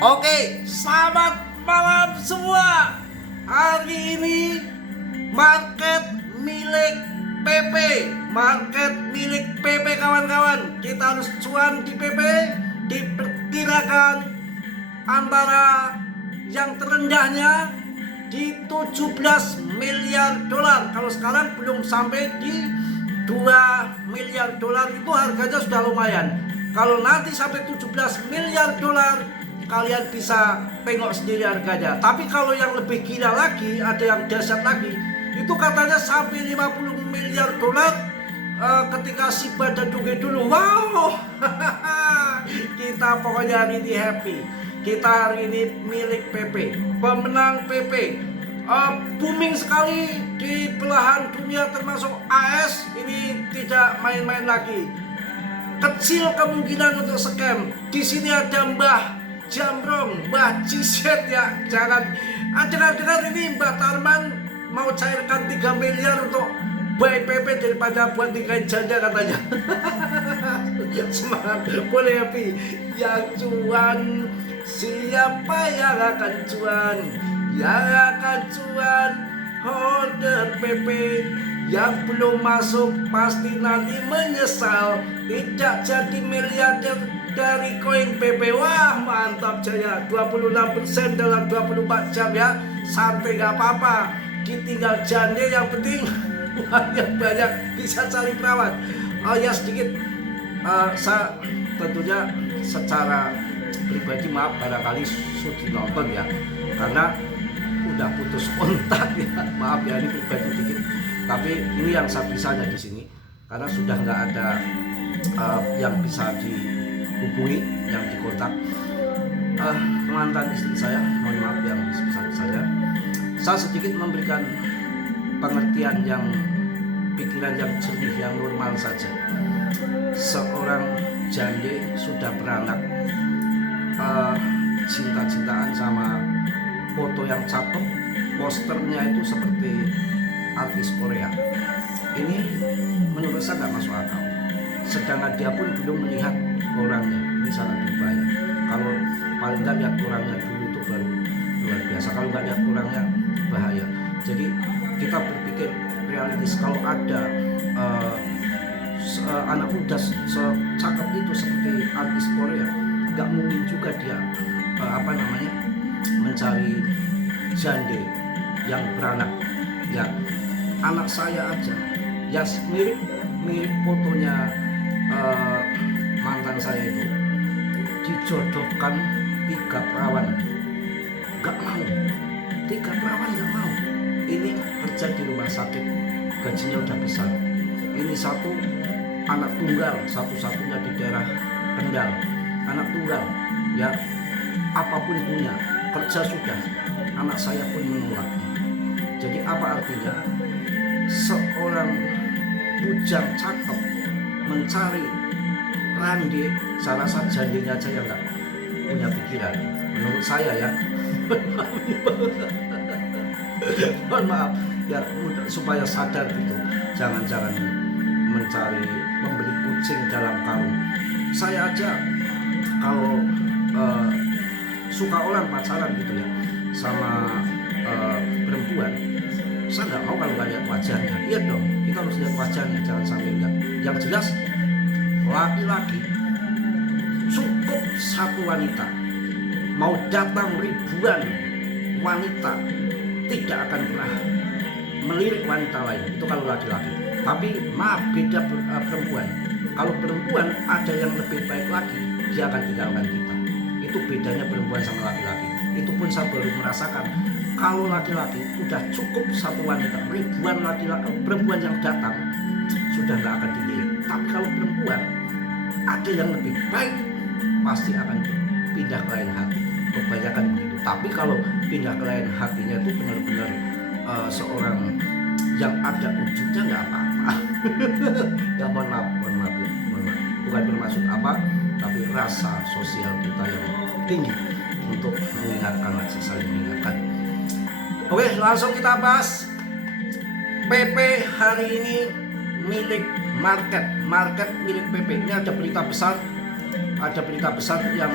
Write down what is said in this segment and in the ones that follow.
Oke, selamat malam semua. Hari ini market milik PP, market milik PP kawan-kawan. Kita harus cuan di PP. Diperkirakan antara yang terendahnya di 17 miliar dolar. Kalau sekarang belum sampai di 2 miliar dolar, itu harganya sudah lumayan. Kalau nanti sampai 17 miliar dolar, kalian bisa tengok sendiri harganya. Tapi kalau yang lebih gila lagi, ada yang dahsyat lagi, itu katanya sampai 50 miliar dolar ketika si badan duge dulu. Wow. Kita pokoknya hari ini happy. Kita hari ini milik PP, pemenang PP. Booming sekali di belahan dunia termasuk AS. Ini tidak main-main lagi. Kecil kemungkinan untuk scam. Di sini ada Mbah Jamrong, Mbah Ciset ya. Jangan dengar ini Mbah Tarman mau cairkan 3 miliar untuk buy PP daripada buat nikahin janda katanya. Semangat, boleh happy. Yang cuan, siapa yang akan cuan? Yang akan cuan holder PP. Yang belum masuk pasti nanti menyesal tidak jadi miliarder dari koin PP. Wah, mantap jaya. 26% dalam 24 jam ya. Santai gak apa-apa. Ditinggal jande, yang penting uangnya banyak, bisa cari perawat. Oh ya, sedikit saya tentunya secara pribadi maaf barangkali sudah nonton ya, karena udah putus kontak ya. Maaf ya, ini pribadi dikit. Tapi ini yang saya bisanya di sini karena sudah nggak ada yang bisa dihubungi, yang dikontak. Mantan istri saya, mohon maaf yang sebesar-besarnya. Saya sedikit memberikan pengertian yang pikiran yang jernih, yang normal saja. Seorang jande sudah beranak, cinta-cintaan sama foto yang cakep, posternya itu seperti artis Korea. Ini menurut saya nggak masuk akal. Sedangkan dia pun belum melihat orangnya. Ini sangat berbahaya. Kalau paling nggak lihat orangnya dulu itu baru luar biasa. Kalau nggak lihat orangnya bahaya. Jadi kita berpikir realistis. Kalau ada anak muda secakep itu seperti artis Korea, nggak mungkin juga dia mencari jande yang beranak. Ya, anak saya aja ya mirip fotonya mantan saya itu, dijodohkan 3 perawan gak mau, 3 perawan gak mau. Ini kerja di rumah sakit, gajinya udah besar. Ini satu anak tunggal, satu-satunya di daerah Kendal, anak tunggal ya, apapun punya, kerja sudah, anak saya pun menolaknya. Jadi apa artinya? Seorang bujang cakep mencari rande, saya rasa jandenya aja yang nggak punya pikiran. Menurut saya ya. Mohon maaf ya, supaya sadar gitu. Jangan membeli kucing dalam karung. Saya aja kalau suka orang pacaran gitu ya sama perempuan, saya nggak mau kalau nggak lihat wajahnya. Lihat dong, kita harus lihat wajahnya, jangan sampai enggak. Yang jelas laki-laki cukup satu wanita, mau datang ribuan wanita tidak akan pernah melirik wanita lain. Itu kalau laki-laki. Tapi maaf, beda perempuan. Kalau perempuan ada yang lebih baik lagi, dia akan tinggalkan kita. Itu bedanya perempuan sama laki-laki. Itu pun saya baru merasakan. Kalau laki-laki udah cukup satu wanita, ribuan perempuan yang datang sudah nggak akan dilirik. Tapi kalau perempuan ada yang lebih baik, pasti akan pindah ke lain hati. Kebanyakan begitu. Tapi kalau pindah ke lain hatinya itu benar-benar seorang yang ada wujudnya, nggak apa-apa. Ya mohon maaf. Bukan bermaksud apa, tapi rasa sosial kita yang tinggi untuk mengingatkan, saling mengingatkan. Oke, langsung kita bahas. PP hari ini milik market milik PP. Ini ada berita besar yang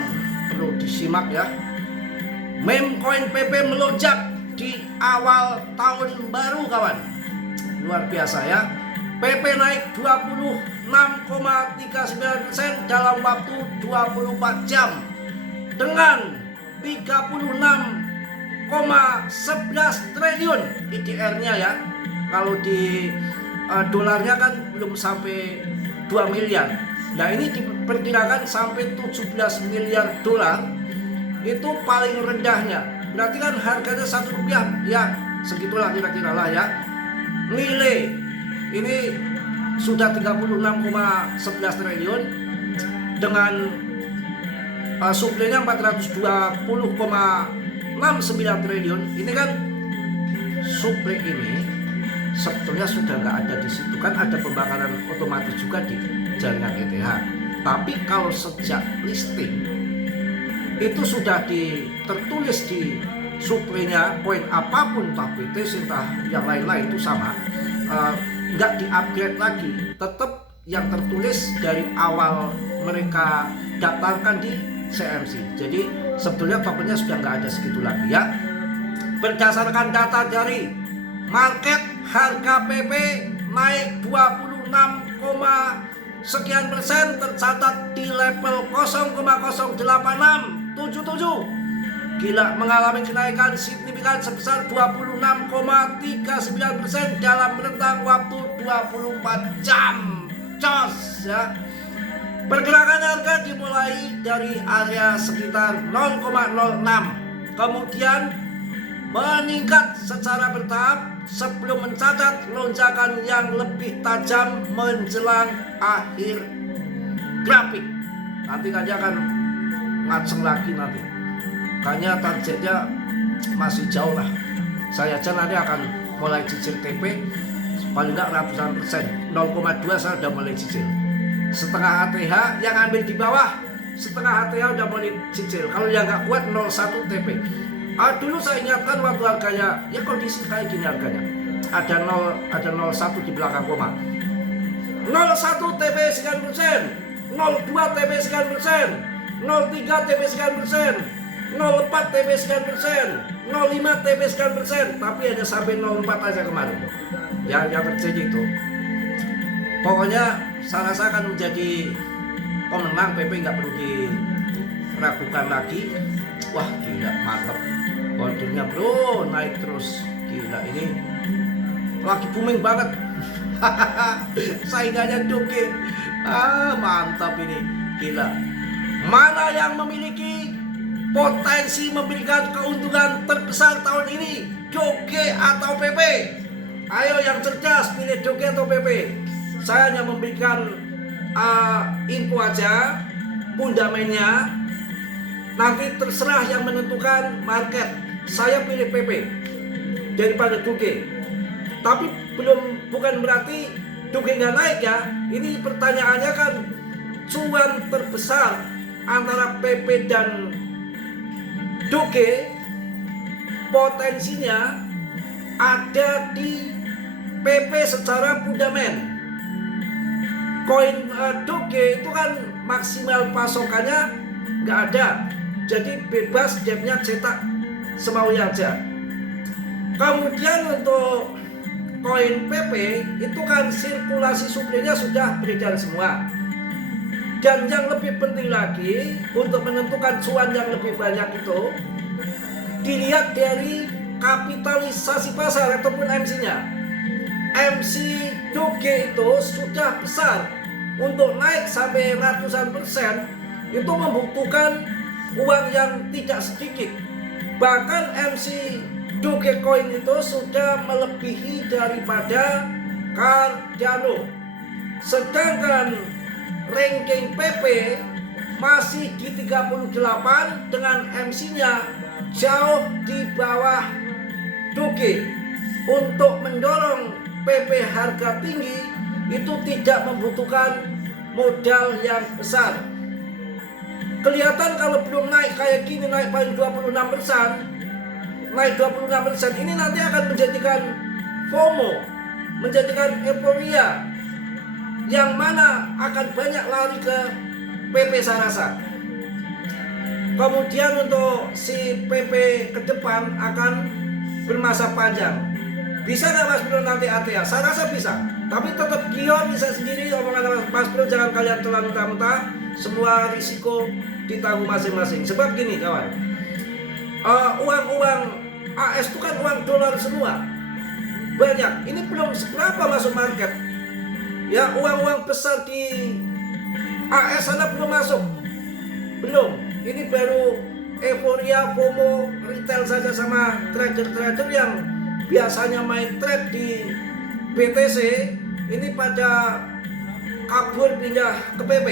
perlu disimak ya. Meme koin PP melonjak di awal tahun baru kawan. Luar biasa ya. PP naik 26,39% dalam waktu 24 jam dengan 36,11 triliun IDR-nya ya. Kalau di dolarnya kan belum sampai 2 miliar. Nah ini diperkirakan sampai 17 miliar dolar. Itu paling rendahnya. Berarti kan harganya Rp1 ya segitulah kira-kira lah ya. Nilai ini sudah 36,11 triliun dengan suplainya 420,69 triliun. Ini kan suplai ini sebetulnya sudah nggak ada di situ kan, ada pembakaran otomatis juga di jaringan ETH. Tapi kalau sejak listing itu sudah tertulis di suplainya koin apapun, entah BTC entah yang lain-lain itu sama, nggak di-upgrade lagi, tetap yang tertulis dari awal mereka daftarkan di CMC. Jadi sebetulnya tokennya sudah nggak ada segitu lagi ya. Berdasarkan data dari market, harga PP naik 26, sekian persen, tercatat di level 0,08677. Gila, mengalami kenaikan signifikan sebesar 26,39% dalam rentang waktu 24 jam. Cos ya. Pergerakan harga dimulai dari area sekitar 0,06, kemudian meningkat secara bertahap sebelum mencatat lonjakan yang lebih tajam menjelang akhir grafik. Nanti aja akan ngaceng lagi nanti. Kayaknya targetnya masih jauh lah. Saya aja nanti akan mulai cicil TP paling nggak ratusan persen. 0,2 saya udah mulai cicil. Setengah ATH yang ambil di bawah, setengah ATH udah mulai cicil. Kalau yang nggak kuat 0,1 TP. Dulu saya ingatkan waktu harganya ya kondisi kayak gini harganya. Ada 0,1 di belakang koma. 0,1 TP sekian persen, 0,2 TP sekian persen, 0,3 TP sekian persen, 0,4 TP sekian persen, 0,5 TP sekian persen, tapi hanya sampai 0,4 aja kemarin. Yang terjadi itu. Pokoknya saya rasa akan menjadi pemenang PP, nggak perlu diragukan lagi. Wah gila, mantap. Ordernya bro naik terus. Gila, ini lagi booming banget. Saingannya Doge. Mantap ini. Gila. Mana yang memiliki potensi memberikan keuntungan terbesar tahun ini, Doge atau PP? Ayo yang cerdas pilih Doge atau PP. Saya hanya memberikan info aja, fundamennya. Nanti terserah yang menentukan market. Saya pilih PP daripada Doge. Tapi bukan berarti Doge nggak naik ya. Ini pertanyaannya kan, cuan terbesar antara PP dan Doge potensinya ada di PP secara fundament. Koin Doge itu kan maksimal pasokannya nggak ada, jadi bebas depnya cetak semaunya aja. Kemudian untuk koin PP itu kan sirkulasi suplainya sudah beredar semua. Dan yang lebih penting lagi untuk menentukan cuan yang lebih banyak itu dilihat dari kapitalisasi pasar ataupun MC-nya. MC Doge itu sudah besar, untuk naik sampai ratusan persen itu membutuhkan uang yang tidak sedikit. Bahkan MC Dogecoin itu sudah melebihi daripada Cardano. Sedangkan ranking PP masih di 38 dengan MC-nya jauh di bawah Doge. Untuk mendorong PP harga tinggi itu tidak membutuhkan modal yang besar. Kelihatan kalau belum naik kayak gini, naik paling 26%, naik 26%, ini nanti akan menjadikan FOMO, menjadikan euforia, yang mana akan banyak lari ke PP saya rasa. kemudian untuk si PP ke depan akan bermasa panjang. Bisa nggak Mas Bro nanti ATA? Saya rasa bisa. Tapi tetap Gion bisa sendiri. Omongan Mas Bro jangan kalian telan mentah-mentah. Semua risiko ditanggung masing-masing. Sebab gini kawan, uang-uang AS itu kan uang dolar semua. Banyak. Ini belum seberapa masuk market. Ya, uang-uang besar di AS sana belum masuk. Belum. Ini baru euforia, FOMO, retail saja sama trader-trader yang biasanya main trade di BTC ini pada kabur pindah ke PP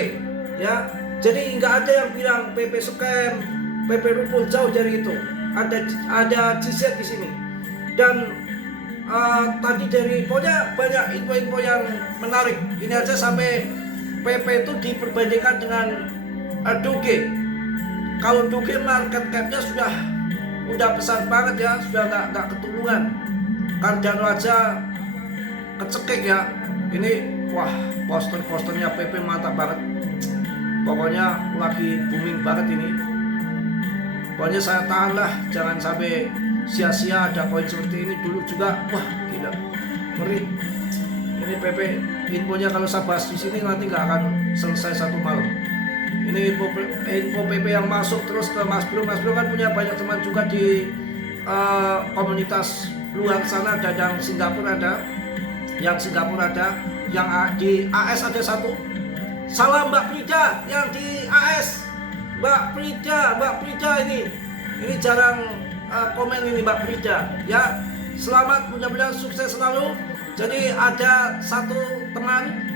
ya. Jadi nggak ada yang bilang PP scam, PP rupul, jauh dari itu. Ada GZ di sini. Dan tadi dari pokoknya banyak info-info yang menarik. Ini aja sampai PP itu diperbandingkan dengan Doge. Kalau Doge market cap-nya udah besar banget ya, sudah nggak ketulungan. Cardano aja kecekik ya. Ini wah, poster-posternya PP mantap banget. Pokoknya lagi booming banget ini. Pokoknya saya tahan lah, jangan sampai sia-sia ada koin seperti ini. Dulu juga wah gila, ngeri. Ini PP infonya kalau saya bahas di sini nanti nggak akan selesai satu malam. Ini info PP yang masuk terus ke Mas Bro. Mas Bro kan punya banyak teman juga di komunitas luar sana. Ada yang Singapura ada, yang di AS ada satu. Salam Mbak Prida yang di AS. Mbak Prida ini jarang komen ini Mbak Prida. Ya, selamat, mudah-mudahan sukses selalu. Jadi ada satu teman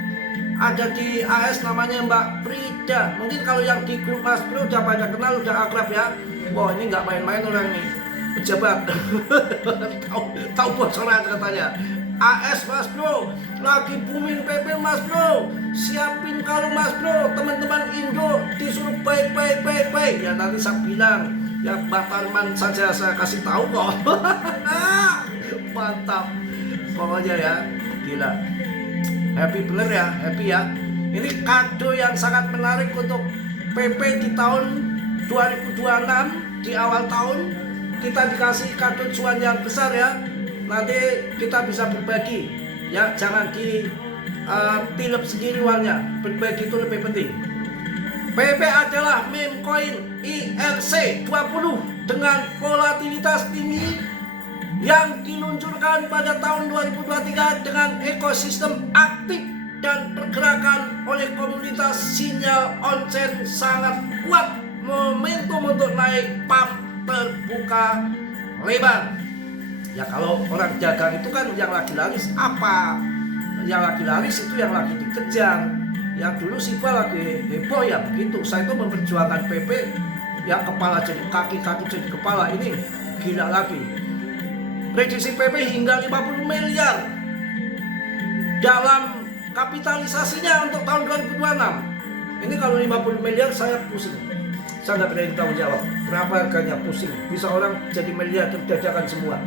ada di AS namanya Mbak Prida. Mungkin kalau yang di grup Mas Bro udah pada kenal, udah akrab ya. Wah, ini nggak main-main orang ini, pejabat. tahu bocoran katanya. AS Mas Bro, lagi booming PP Mas Bro. Siapin kalung Mas Bro, teman-teman Indo disuruh baik. Ya nanti saya bilang, ya Mbak Tarman saja saya kasih tahu kok. Mantap. Pokoknya ya, gila. Happy bener ya, happy ya. Ini kado yang sangat menarik untuk PP di tahun 2026. Di awal tahun kita dikasih kado cuan yang besar ya. Nanti kita bisa berbagi ya, jangan tilep sendiri uangnya. Berbagi itu lebih penting. PP adalah meme coin IRC20 dengan volatilitas tinggi yang diluncurkan pada tahun 2023 dengan ekosistem aktif dan pergerakan oleh komunitas sinyal on-chain sangat kuat. Momentum untuk naik pump terbuka lebar. Ya kalau orang dagang itu kan yang lagi laris apa? Yang lagi laris itu yang lagi dikejar. Ya dulu Siva lagi heboh ya begitu. Saya itu memperjuangkan PP ya, kepala jadi kaki jadi kepala. Ini gila lagi. Prediksi PP hingga 50 miliar dalam kapitalisasinya untuk tahun 2026. Ini kalau 50 miliar saya pusing. Saya nggak berani tanggung jawab. Berapa harganya, pusing. Bisa orang jadi miliarder dadakan semua.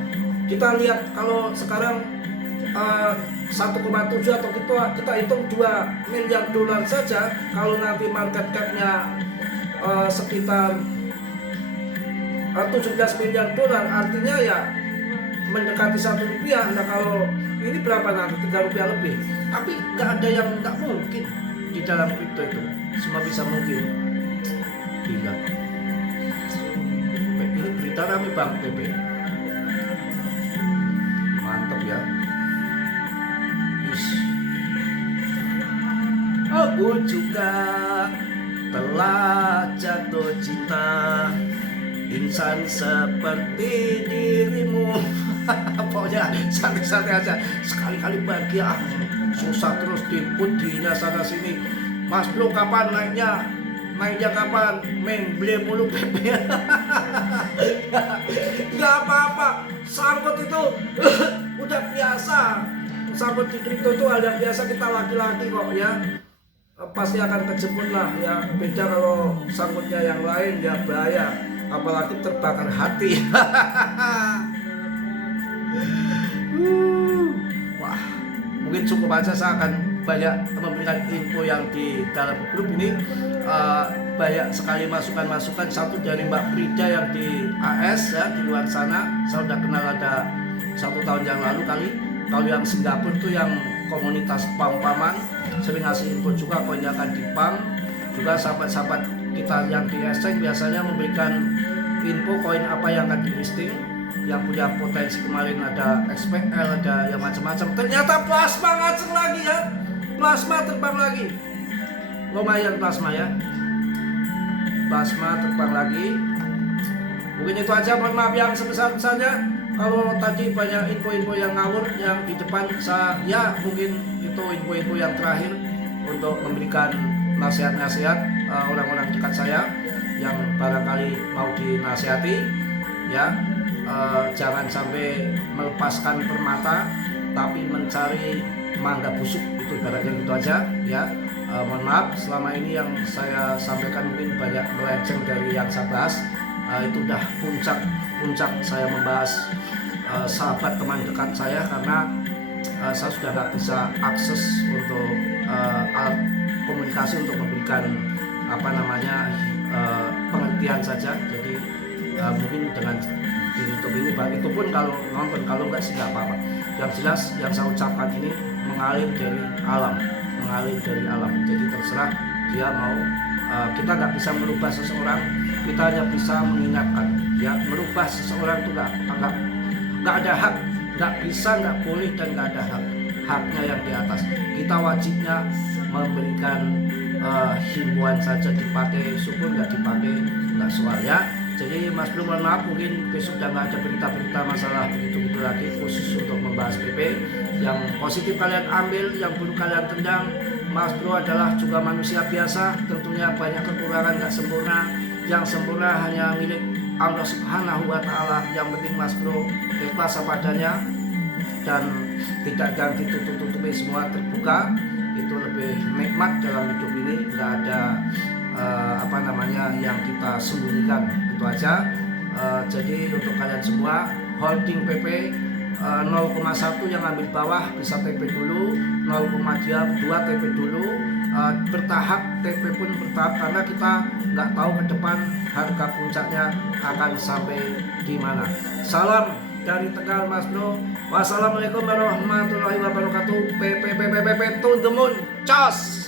Kita lihat kalau sekarang 1,7 atau kita hitung 2 miliar dolar saja. Kalau nanti market cap-nya sekitar 17 miliar dolar, artinya ya mendekati 1 rupiah. Nah kalau ini berapa nanti? 3 rupiah lebih. Tapi nggak ada yang nggak mungkin di dalam kripto itu. Semua bisa mungkin. Gila. Ini berita rame Bang PP. Mantap ya. Aku juga telah jatuh cinta insan seperti dirimu. Pokoknya santai-santai aja, sekali-kali bahagia. Susah terus diputrinya sana sini. Mas Bro kapan naiknya kapan? Main beli mulu PP. Nggak apa-apa, sangkut itu udah biasa. Sangkut di kripto itu hal yang biasa, kita laki-laki kok ya. Pasti akan kejemput lah ya. Beda kalau sangkutnya yang lain ya bahaya, apalagi terbakar hati. Wah, mungkin cukup aja. Saya akan banyak memberikan info yang di dalam grup ini. banyak sekali masukan-masukan. Satu dari Mbak Frida yang di AS ya, di luar sana, saya udah kenal ada 1 tahun yang lalu kali. Kalau yang Singapura itu yang komunitas pam-paman, sering ngasih info juga konjakan di PAM. Juga sahabat-sahabat kita yang di Eseng biasanya memberikan info koin apa yang akan di listing, yang punya potensi. Kemarin ada XPL, ada yang macam-macam. Ternyata plasma ngaceng lagi ya, plasma terbang lagi, lumayan plasma ya, plasma terbang lagi. Mungkin itu aja, mohon maaf yang sebesar-besarnya kalau tadi banyak info-info yang ngawur yang di depan saya. Ya mungkin itu info-info yang terakhir untuk memberikan nasihat-nasihat orang-orang dekat saya yang barangkali mau dinasihati ya. Jangan sampai melepaskan permata tapi mencari mangga busuk, itu ibaratnya gitu aja ya. Mohon maaf selama ini yang saya sampaikan mungkin banyak melenceng dari yang saya bahas. Itu udah puncak saya membahas sahabat teman dekat saya, karena saya sudah nggak bisa akses untuk alat komunikasi untuk memberikan pengertian saja. Jadi mungkin dengan di YouTube ini, itu pun kalau nonton, kalau enggak sih nggak apa-apa. Yang jelas yang saya ucapkan ini mengalir dari alam. Jadi terserah dia mau. Kita nggak bisa merubah seseorang, kita hanya bisa mengingatkan. Ya, merubah seseorang itu nggak ada hak, nggak bisa, nggak boleh, dan nggak ada hak. Haknya yang di atas. Kita wajibnya memberikan himbauan saja, dipakai syukur, nggak dipakai nggak soal ya. Jadi Mas Bro mohon maaf, mungkin besok udah nggak ada berita-berita masalah begitu-gitu lagi khusus untuk membahas PP. Yang positif kalian ambil, yang buruk kalian tendang. Mas Bro adalah juga manusia biasa, tentunya banyak kekurangan, nggak sempurna. Yang sempurna hanya milik Allah Subhanahu wa Ta'ala. Yang penting Mas Bro ikhlas apa adanya dan tidak jangan ditutup-tutupi, semua terbuka. Itu lebih nikmat dalam hidup ini, nggak ada yang kita sembunyikan. Itu aja. Jadi untuk kalian semua holding PP 0,1 yang ambil bawah bisa TP dulu, 0,2 TP dulu, bertahap, TP pun bertahap, karena kita nggak tahu ke depan harga puncaknya akan sampai di mana. Salam dari Tegal Mas Bro. Wassalamualaikum warahmatullahi wabarakatuh. PP to the moon. Cos.